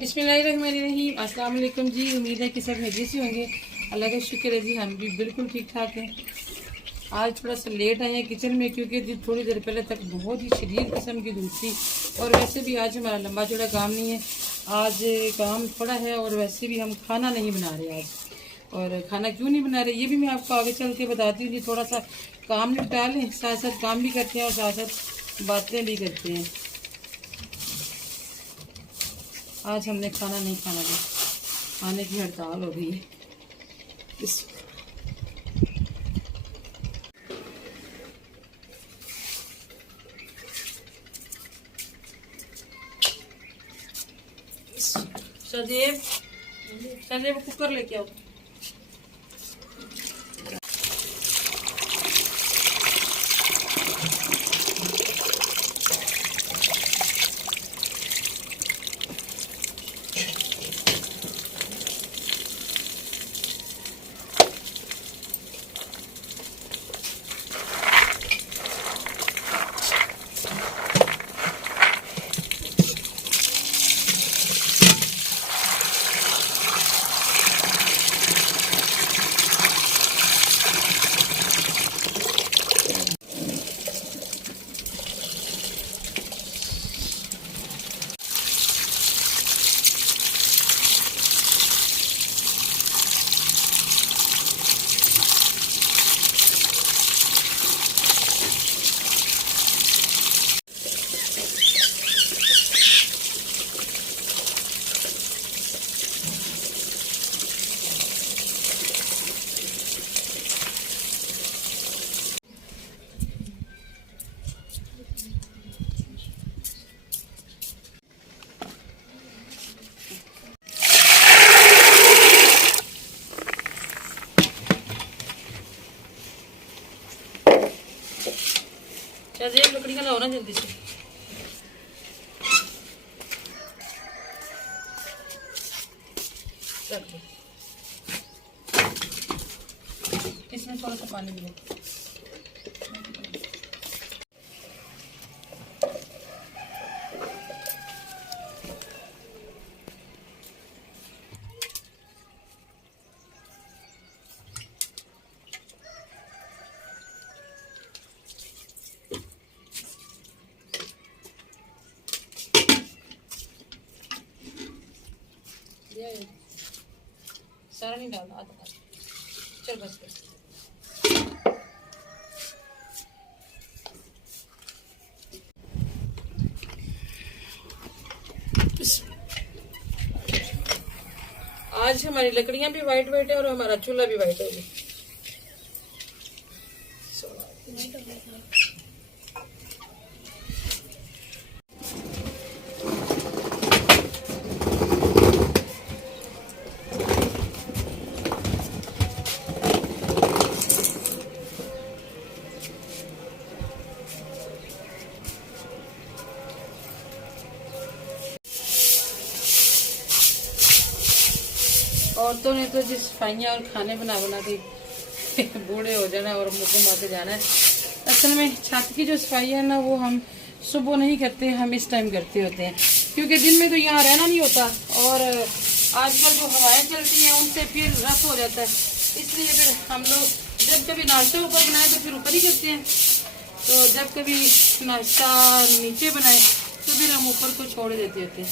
बिस्मिल्लाहिर्रहमानिर्रहीम। अस्सलाम वालेकुम जी। उम्मीद है कि सब मजे से होंगे। अल्लाह का शुक्र है जी, हम भी बिल्कुल ठीक ठाक हैं। आज थोड़ा सा लेट आए हैं किचन में, क्योंकि थोड़ी देर पहले तक बहुत ही शदीद किस्म की धूप थी। और वैसे भी आज हमारा लंबा चौड़ा काम नहीं है, आज काम थोड़ा है। और वैसे भी हम खाना नहीं बना रहे आज। और खाना क्यों नहीं बना रहे ये भी मैं आपको आगे चल के बताती हूँ जी। थोड़ा सा काम निपटा लें, साथ साथ काम भी करते हैं और साथ साथ बातें भी करते हैं। आज हमने खाना नहीं खाना था, खाने की हड़ताल हो गई है। सदैव सदैव कुकर लेके आओ। सदैव लकड़ी का लाओ ना जल्दी से। इसमें थोड़ा सा पानी मिले। सारा नहीं डालना, आधा चल बस कर। आज हमारी लकड़ियां भी वाइट वाइट है और हमारा चूल्हा भी वाइट हो गया। औरतों ने तो जिस सफाइयाँ और खाने बना बना के बूढ़े हो जाना और मुँह मारते जाना है। असल में छत की जो सफाई है ना, वो हम सुबह नहीं करते, हम इस टाइम करते होते हैं, क्योंकि दिन में तो यहाँ रहना नहीं होता। और आजकल जो हवाएं चलती हैं उनसे फिर रफ हो जाता है, इसलिए फिर हम लोग जब कभी नाश्ता ऊपर बनाए तो फिर ऊपर ही करते हैं। तो जब कभी नाश्ता नीचे बनाए तो फिर हम ऊपर को छोड़ देते होते हैं।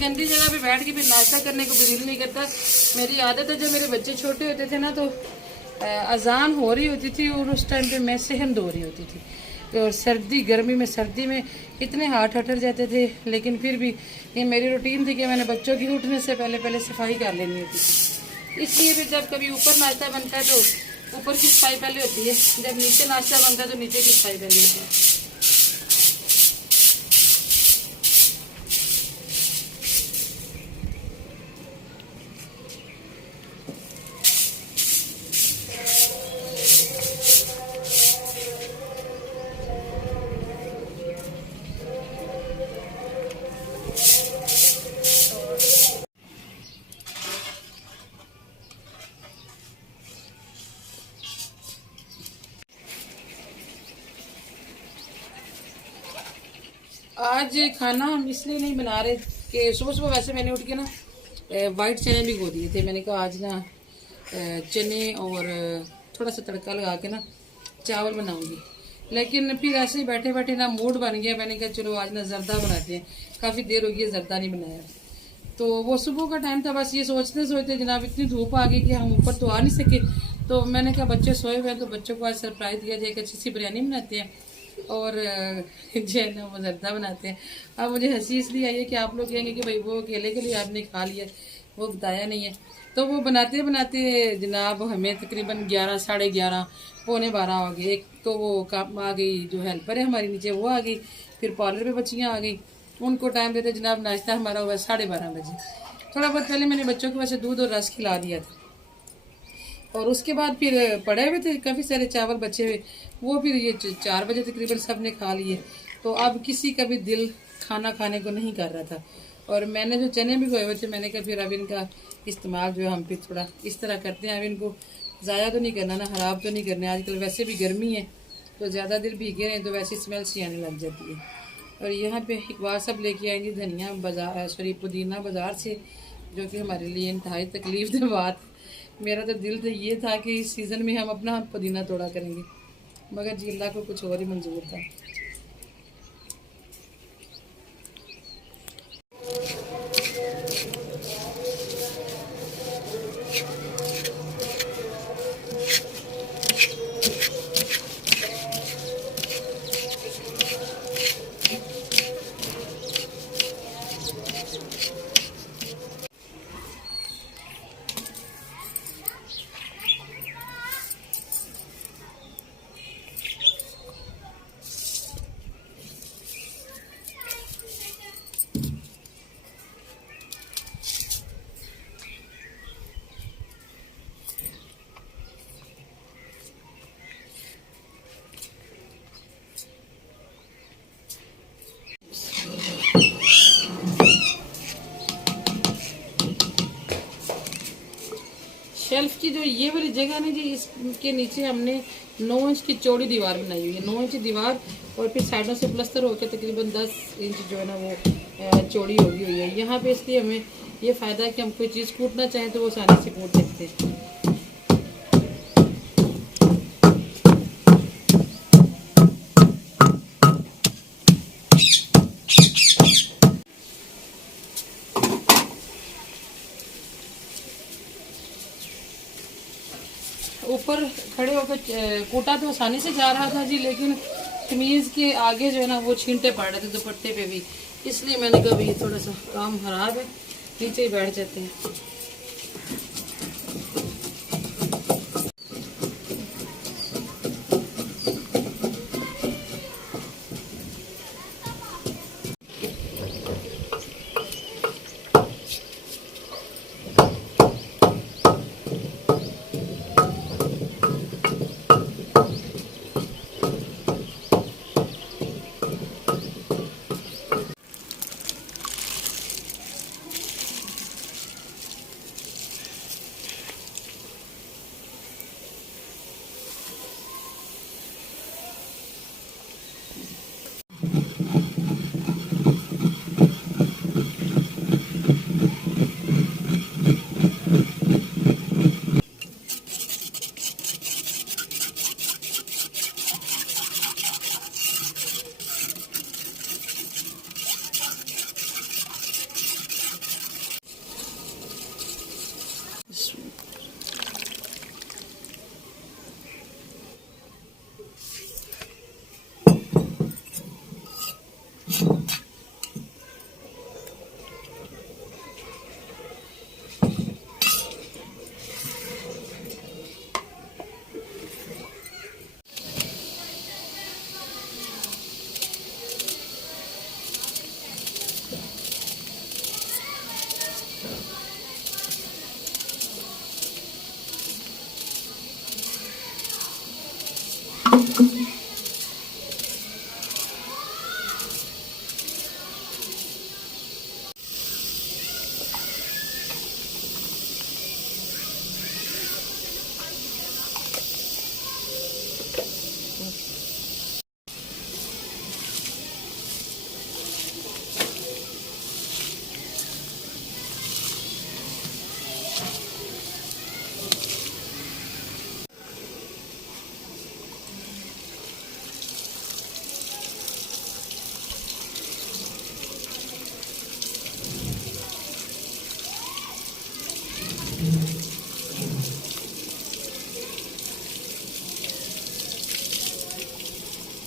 गंदी जगह पे बैठ के फिर नाश्ता करने को भी दिल नहीं करता। मेरी आदत है, जब मेरे बच्चे छोटे होते थे ना तो अजान हो रही होती थी और उस टाइम पे मैं सहन धो रही होती थी। और गर्मी में सर्दी में इतने हाथ हटर जाते थे, लेकिन फिर भी ये मेरी रूटीन थी कि मैंने बच्चों की उठने से पहले पहले सफाई कर लेनी होती थी। इसलिए फिर जब कभी ऊपर नाश्ता बनता है तो ऊपर की सफाई पहले होती है, जब नीचे नाश्ता बनता है तो नीचे की सफाई पहले होती है। आज खाना हम इसलिए नहीं बना रहे कि सुबह सुबह वैसे मैंने उठ के ना वाइट चने भिगो दिए थे। मैंने कहा आज ना चने और थोड़ा सा तड़का लगा के ना चावल बनाऊंगी, लेकिन फिर ऐसे ही बैठे बैठे ना मूड बन गया। मैंने कहा चलो आज ना जर्दा बनाते हैं, काफ़ी देर हो गई जर्दा नहीं बनाया। तो वो सुबह का टाइम था, बस ये सोचते सोचते जनाब इतनी धूप आ गई कि हम ऊपर तो आ नहीं सके। तो मैंने कहा बच्चे सोए हुए हैं तो बच्चों को आज सरप्राइज दिया जाए, एक अच्छी सी बिरयानी बनाते हैं और जो है ना वो जर्दा बनाते हैं। अब मुझे हंसी इसलिए आई है कि आप लोग कहेंगे कि भाई वो अकेले के लिए आपने खा लिया, वो बताया नहीं है। तो वो बनाते बनाते जनाब हमें तकरीबन 11 साढ़े 11 पौने 12 हो गए। एक तो वो काम आ गई, जो हेल्पर है हमारी नीचे वो आ गई, फिर पार्लर पे बच्चियाँ आ गई, उनको टाइम देते जनाब नाश्ता हमारा हुआ 12:30 बजे। थोड़ा बहुत पहले मैंने बच्चों को वैसे दूध और रस खिला दिया था, और उसके बाद फिर पड़े हुए थे काफ़ी सारे चावल बचे हुए, वो फिर ये 4 बजे तकरीबन सब ने खा लिए। तो अब किसी का भी दिल खाना खाने को नहीं कर रहा था, और मैंने जो चने भिगोए हुए थे मैंने कहा फिर अब इनका इस्तेमाल जो है हम फिर थोड़ा इस तरह करते हैं। अब इनको ज़ाया तो नहीं करना ना, ख़राब तो नहीं करने। आजकल वैसे भी गर्मी है तो ज़्यादा देर भीगे रहें तो वैसे स्मेल सी आने लग जाती है। और यहाँ पे इकबाल सब लेके आएंगे धनिया बाजार, सॉरी पुदीना बाज़ार से, जो कि हमारे लिए इंतहाई तकलीफ दे बात। मेरा तो दिल तो ये था कि इस सीज़न में हम अपना पुदीना तोड़ा करेंगे, मगर जी अल्लाह को कुछ और ही मंजूर था। शेल्फ की जो ये वाली जगह नहीं जी, इसके नीचे हमने 9 इंच की चौड़ी दीवार बनाई हुई है, 9 इंच दीवार, और फिर साइडों से प्लस्तर होकर तकरीबन 10 इंच जो है ना वो चौड़ी होगी हुई है। यहाँ पे इसलिए हमें ये फ़ायदा है कि हम कोई चीज़ कूटना चाहें तो वो आसानी से कूट सकते हैं। ऊपर खड़े होकर कूटा तो आसानी से जा रहा था जी, लेकिन कमीज़ के आगे जो है ना वो छींटे पड़ रहे थे दुपट्टे पे भी, इसलिए मैंने कहा ये थोड़ा सा काम खराब है, नीचे ही बैठ जाते हैं।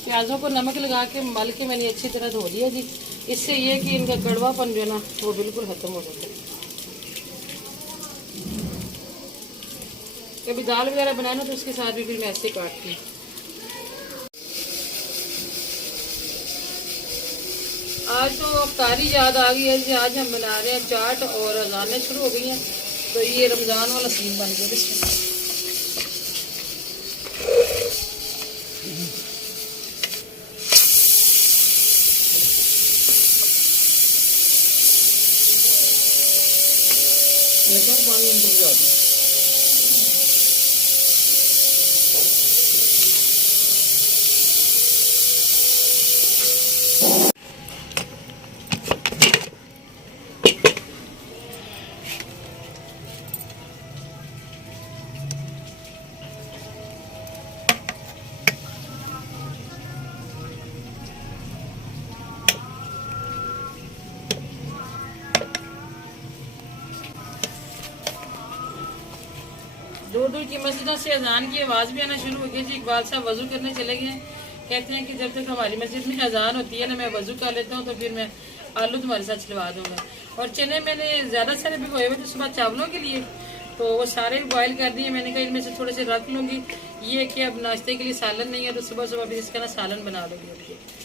प्याज़ों को नमक लगा के मल के मैंने अच्छी तरह धो दिया जी। इससे ये कि इनका कड़वापन जो है ना वो बिल्कुल खत्म हो जाता है। कभी दाल वगैरह बनाना तो उसके साथ भी फिर मैं ऐसे काटती हूँ। आज तो अफ्तारी याद आ गई है जी। आज हम बना रहे हैं चाट और अज़ानें शुरू हो गई हैं, तो ये रमज़ान वाला सीन बन गया। बिस्मिल्लाह। पानी अंदर जा दूँ। दूर दूर की मस्जिदों से अजान की आवाज़ भी आना शुरू हो गई जी। इकबाल साहब वजू करने चले गए हैं। कहते हैं कि जब तक हमारी मस्जिद में अजान होती है ना, मैं वजू कर लेता हूँ, तो फिर मैं आलू तुम्हारे साथ छिलवा दूंगा। और चने मैंने ज़्यादा सारे भिगोए हुए थे सुबह चावलों के लिए, तो वो सारे बॉयल कर दिए। मैंने कहा इनमें से थोड़े से रख लूँगी, ये कि अब नाश्ते के लिए सालन नहीं है, तो सुबह सुबह भी इसका ना सालन बना लूँगी उनके।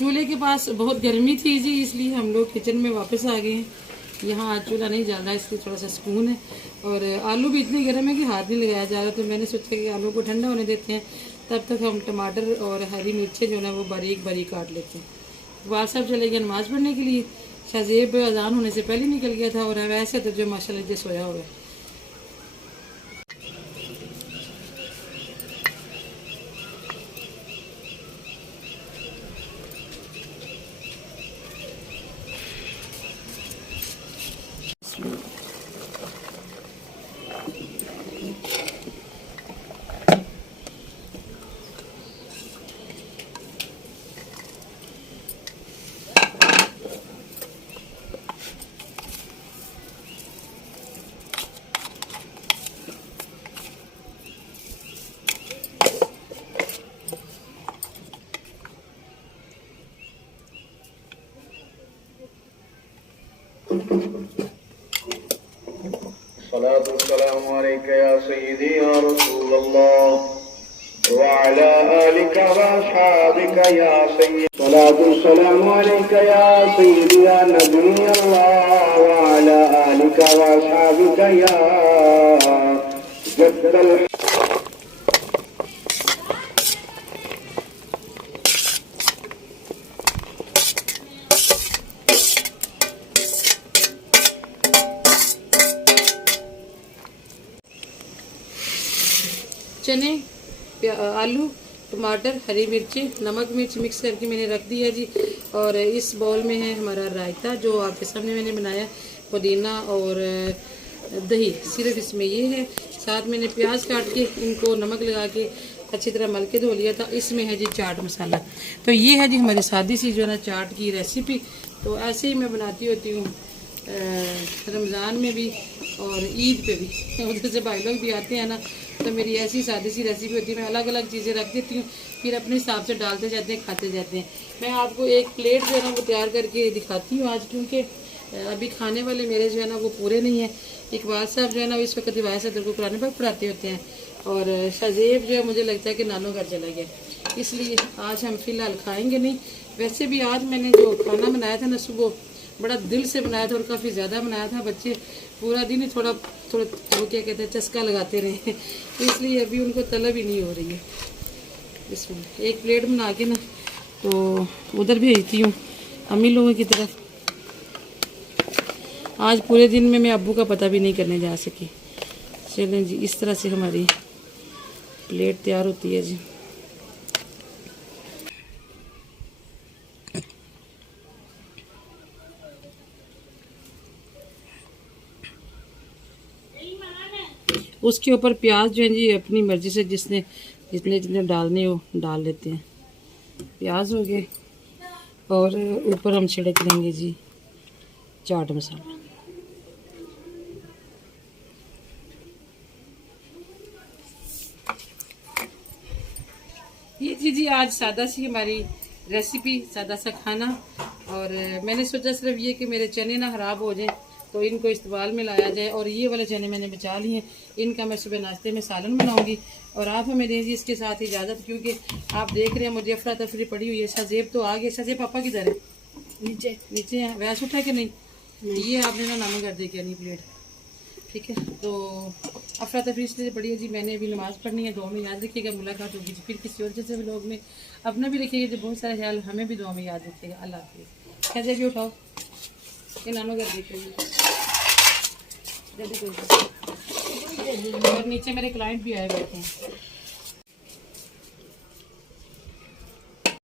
चूल्हे के पास बहुत गर्मी थी जी, इसलिए हम लोग किचन में वापस आ गए हैं। यहाँ आज चूल्हा नहीं जल रहा, इसलिए थोड़ा सा सुकून है। और आलू भी इतनी गर्म है कि हाथ नहीं लगाया जा रहा, तो मैंने सोचा कि आलू को ठंडा होने देते हैं, तब तक हम टमाटर और हरी मिर्चें जो है वो बारीक बारीक काट लेते हैं। इकबाल साहब चले गए नमाज पढ़ने के लिए। शाहजेब अजान होने से पहले निकल गया था, और वैसे तो जो माशाल्लाह जो सोया हुआ है। सलातु सलामु अलैका या सय्यदी या रसूल अल्लाह व अला आलिका व अस्हाबिका या सय्यद। सलातु सलामु अलैका या सय्यदी या नबी अल्लाह व अला आलिका व अस्हाबिका या जद्दल। चने, आलू, टमाटर, हरी मिर्ची, नमक मिर्च मिक्स करके मैंने रख दिया जी। और इस बाउल में है हमारा रायता, जो आपके सामने मैंने बनाया, पुदीना और दही सिर्फ इसमें ये है। साथ मैंने प्याज काट के इनको नमक लगा के अच्छी तरह मल के धो लिया था। इसमें है जी चाट मसाला। तो ये है जी हमारी सादी सी जो है ना चाट की रेसिपी। तो ऐसे ही मैं बनाती होती हूँ रमज़ान में भी और ईद पे भी उधर से भाई लोग भी आते हैं ना, तो मेरी ऐसी सादी सी रेसिपी होती है। मैं अलग अलग चीज़ें रख देती हूँ, फिर अपने हिसाब से डालते जाते हैं, खाते जाते हैं। मैं आपको एक प्लेट जो है ना वो तैयार करके दिखाती हूँ आज, क्योंकि अभी खाने वाले मेरे जो है ना वो पूरे नहीं हैं। इकबाल साहब जो है ना इस वक्त रिवायत सदर को कुरान पाक पढ़ाते होते हैं, और शाहजेब जो है मुझे लगता है कि नानो घर चला गया, इसलिए आज हम फिलहाल खाएंगे नहीं। वैसे भी आज मैंने जो खाना बनाया था ना सुबह, बड़ा दिल से बनाया था और काफ़ी ज़्यादा बनाया था। बच्चे पूरा दिन ही थोड़ा थोड़ा वो क्या कहते हैं चस्का लगाते रहे, इसलिए अभी उनको तलब ही नहीं हो रही है। इसमें एक प्लेट बना के ना तो उधर भेजती हूँ अम्मी लोगों की तरफ। आज पूरे दिन में मैं अब्बू का पता भी नहीं करने जा सकी। चलें जी, इस तरह से हमारी प्लेट तैयार होती है जी। उसके ऊपर प्याज जो है जी अपनी मर्ज़ी से जितने जितने डालने हो डाल लेते हैं। प्याज हो गए और ऊपर हम छिड़क देंगे जी चाट मसाला। ये जी आज सादा सी हमारी रेसिपी, सादा सा खाना। और मैंने सोचा सिर्फ ये कि मेरे चने ना ख़राब हो जाएं तो इनको इस्तेमाल में लाया जाए। और ये वाले चने मैंने बचा लिए हैं, इनका मैं सुबह नाश्ते में सालन बनाऊंगी। और आप हमें दें जी इसके साथ इजाज़त, क्योंकि आप देख रहे हैं मुझे अफरा तफरी पड़ी हुई है। शाहजेब तो आ गया। शाहजेब पापा किधर है? नीचे नीचे है। वैस उठा कि नहीं? ये आपने ना नानू कर दे के नहीं प्लेट, ठीक है। तो अफरा तफरी इसलिए पड़ी है जी, मैंने अभी नमाज़ पढ़नी है। दुआ में याद रखिएगा, मुलाकात होगी जी फिर किसी और जैसे लोग में। अपना भी रखिएगा जी बहुत सारा ख्याल, हमें भी दुआ में याद रखिएगा। अल्लाह हाफिज़। शाहजेब भी उठाओ, ये नानू कर देखिए। और नीचे मेरे क्लाइंट भी आए बैठे हैं।